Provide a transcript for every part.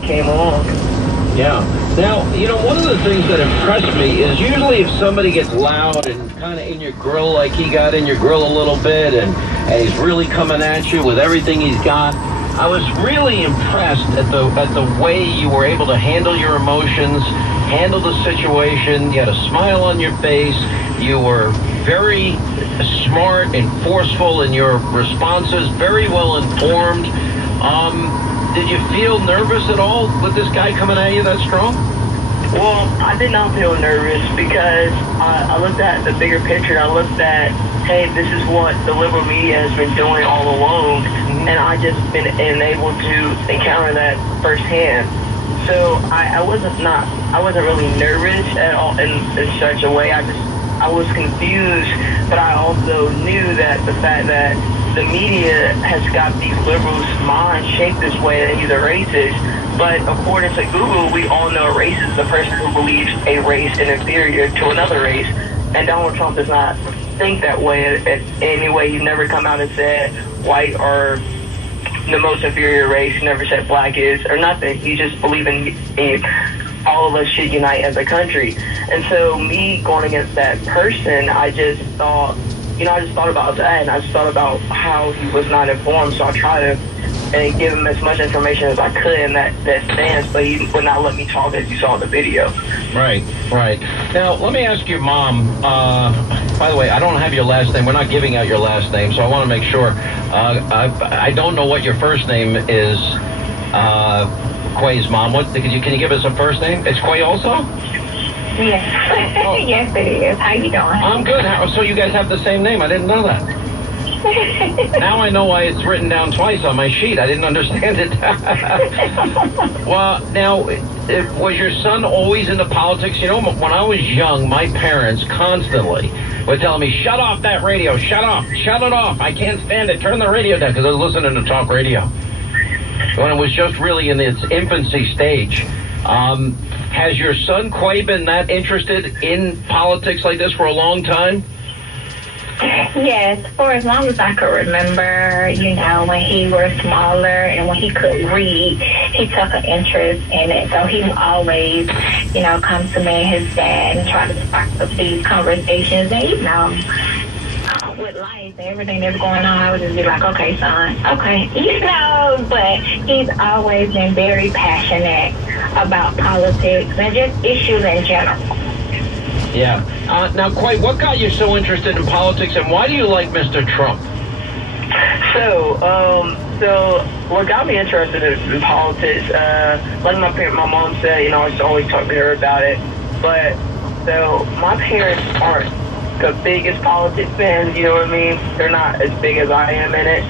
came along. Yeah. Now, you know, one of the things that impressed me is usually if somebody gets loud and kind of in your grill like he got in your grill a little bit and he's really coming at you with everything he's got, I was really impressed at the way you were able to handle your emotions, handle the situation. You had a smile on your face. You were very smart and forceful in your responses, very well informed. Did you feel nervous at all with this guy coming at you that strong? Well, I did not feel nervous because I looked at the bigger picture. I looked at, hey, this is what the liberal media has been doing all along, and I just been able to encounter that firsthand. So I wasn't really nervous at all in such a way. I was confused, but I also knew that the fact that the media has got these liberals' minds shaped this way that he's a racist. But according to Google, we all know a racist is a person who believes a race is inferior to another race. And Donald Trump does not think that way in any way. He's never come out and said white are the most inferior race. He never said black is or nothing. He just believes in all of us should unite as a country. And so me going against that person, I just thought about that, and I just thought about how he was not informed, so I tried to give him as much information as I could in that stance, but he would not let me talk, as you saw in the video. Right. Now, let me ask your mom, by the way, I don't have your last name. We're not giving out your last name, so I want to make sure. I don't know what your first name is, Quay's mom. Can you give us a first name? It's Quay also? Yes. Oh. Yes, it is. How you doing? I'm good. So you guys have the same name. I didn't know that. Now I know why it's written down twice on my sheet. I didn't understand it. Well, now, was your son always into politics? You know, when I was young, my parents constantly would tell me, shut off that radio. Shut it off. I can't stand it. Turn the radio down, because I was listening to talk radio when it was just really in its infancy stage. Has your son, Quay, been that interested in politics like this for a long time? Yes, for as long as I could remember, you know, when he was smaller and when he could read, he took an interest in it. So he would always, you know, come to me and his dad and try to spark up these conversations. And, you know, with life and everything that's going on, I would just be like, okay, son, okay, you know, but he's always been very passionate about politics and just issues in general. Yeah. Now, Quay, what got you so interested in politics, and why do you like Mr. Trump? So what got me interested in politics, like my mom said, you know, I used to always talk to her about it. But so my parents aren't the biggest politics fans, you know what I mean? They're not as big as I am in it.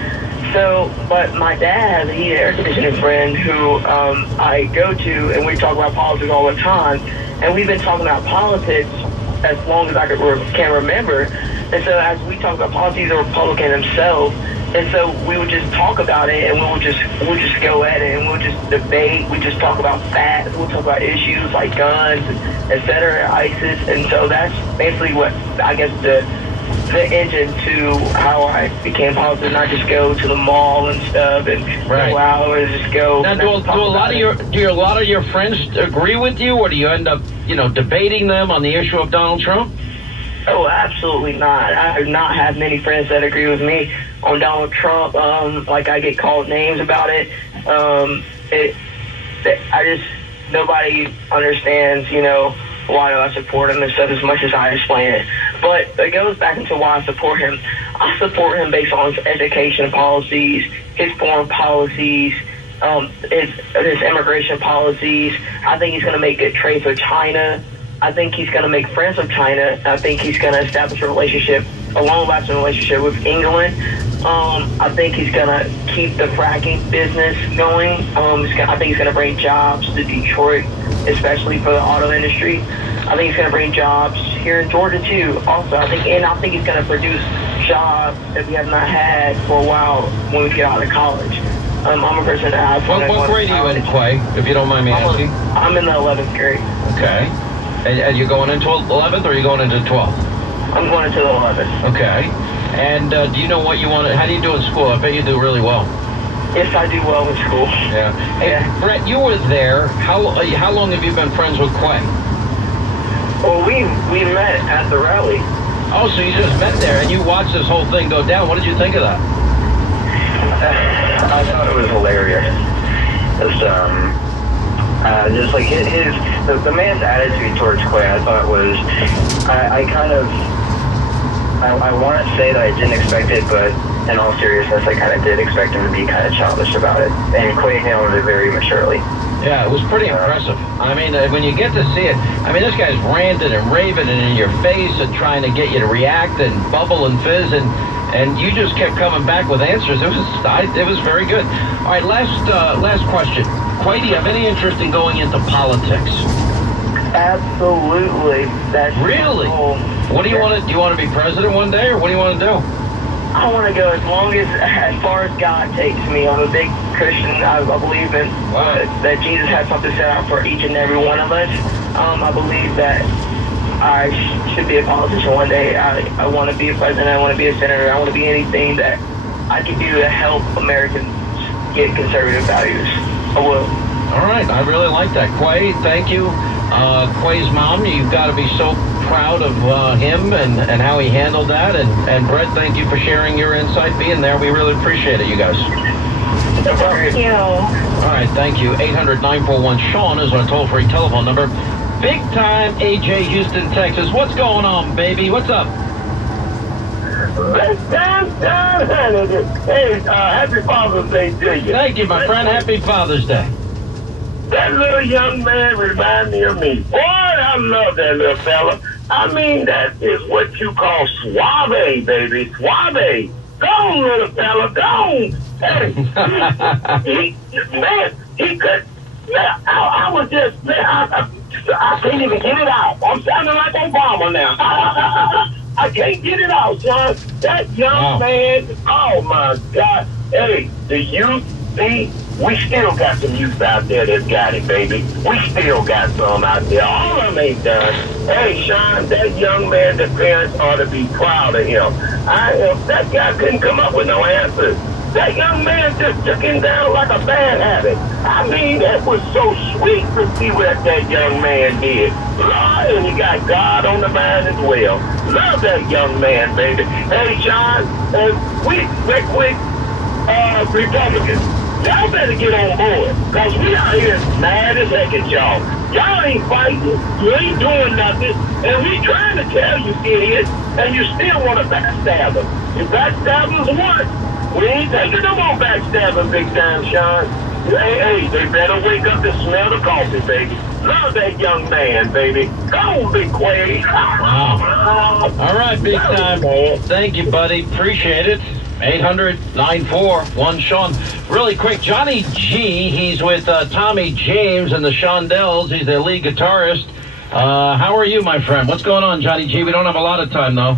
So, but my dad, he's an air conditioning friend who I go to, and we talk about politics all the time. And we've been talking about politics as long as I can remember. And so as we talk about politics, he's a Republican himself. And so we would just talk about it, and we'll just go at it, and we'll just debate. We just talk about facts. We'll talk about issues like guns, etc., ISIS. And so that's basically what, I guess, the engine to how I became politics. And I just go to the mall and stuff and go out and just go. Now, do a lot of your friends agree with you, or do you end up, you know, debating them on the issue of Donald Trump? Oh, absolutely not. I do not have many friends that agree with me on Donald Trump. Like, I get called names about it. Nobody understands, you know, why I support him and stuff as much as I explain it. But it goes back into why I support him. I support him based on his education policies, his foreign policies, his immigration policies. I think he's going to make good trades with China. I think he's going to make friends with China. I think he's going to establish a long-lasting relationship with England. I think he's going to keep the fracking business going. I think he's going to bring jobs to Detroit, especially for the auto industry. I think he's going to bring jobs here in Georgia, too, also. I think he's going to produce jobs that we have not had for a while when we get out of college. I'm a person that has... What grade are you in, Quay, if you don't mind me asking? I'm in the 11th grade. Okay. And you're going into 11th, or are you going into 12th? I'm going into the 11th. Okay. And do you know what you want to... How do you do in school? I bet you do really well. Yes, I do well in school. Yeah. Hey, Brett, you were there. How long have you been friends with Quay? Well, we met at the rally. Oh, so you just met there and you watched this whole thing go down. What did you think of that? I thought it was hilarious. Just like the man's attitude towards Quay, I thought was, I want to say that I didn't expect it, but in all seriousness, I kind of did expect him to be kind of childish about it. And Quay handled it very maturely. Yeah, it was pretty impressive. I mean, when you get to see it, I mean, this guy's ranting and raving and in your face and trying to get you to react and bubble and fizz, and you just kept coming back with answers. It was very good. All right, last question. Quay, do you have any interest in going into politics? Absolutely. That's really? What do you want to? Do you want to be president one day, or what do you want to do? I want to go as far as God takes me. I'm a big Christian. I believe in that Jesus has something set out for each and every one of us. I believe that I should be a politician one day. I want to be a president. I want to be a senator. I want to be anything that I can do to help Americans get conservative values. I will. All right. I really like that. Quay, thank you. Quay's mom, you've got to be so proud of him and how he handled that. And Brett, thank you for sharing your insight, being there. We really appreciate it, you guys. Thank you. All right, thank you. 800-941-SEAN is our toll-free telephone number. Big Time A.J., Houston, Texas. What's going on, baby? What's up? Hey, happy Father's Day to you. Thank you, my friend. Happy Father's Day. That little young man reminds me of me. Boy, I love that little fella. I mean, that is what you call suave, baby. Suave. Go on, little fella. Go on. Hey, he could. Man, I was just, man, I can't even get it out. I'm sounding like Obama now. I can't get it out, son. That young man, oh my God. Hey, the youth, we still got some youth out there that's got it, baby. We still got some out there. All of them ain't done. Hey, Sean, that young man, the parents ought to be proud of him. That guy couldn't come up with no answers. That young man just took him down like a bad habit. I mean, that was so sweet to see what that young man did. Lord, and he got God on the mind as well. Love that young man, baby. Hey, Sean, we quick, Republicans, y'all better get on board, because we out here mad as heck at y'all. Y'all ain't fighting, you ain't doing nothing, and we trying to tell you, idiots, and you still want to backstab us. You backstabbers what? We ain't taking no more backstabbing, Big Time, Sean. Hey, they better wake up and smell the coffee, baby. Love that young man, baby. Go, Big Quay. All right, Big Time. Thank you, buddy. Appreciate it. 800-941-SEAN. Really quick, Johnny G, he's with Tommy James and the Shondells. He's their lead guitarist. How are you, my friend? What's going on, Johnny G? We don't have a lot of time, though.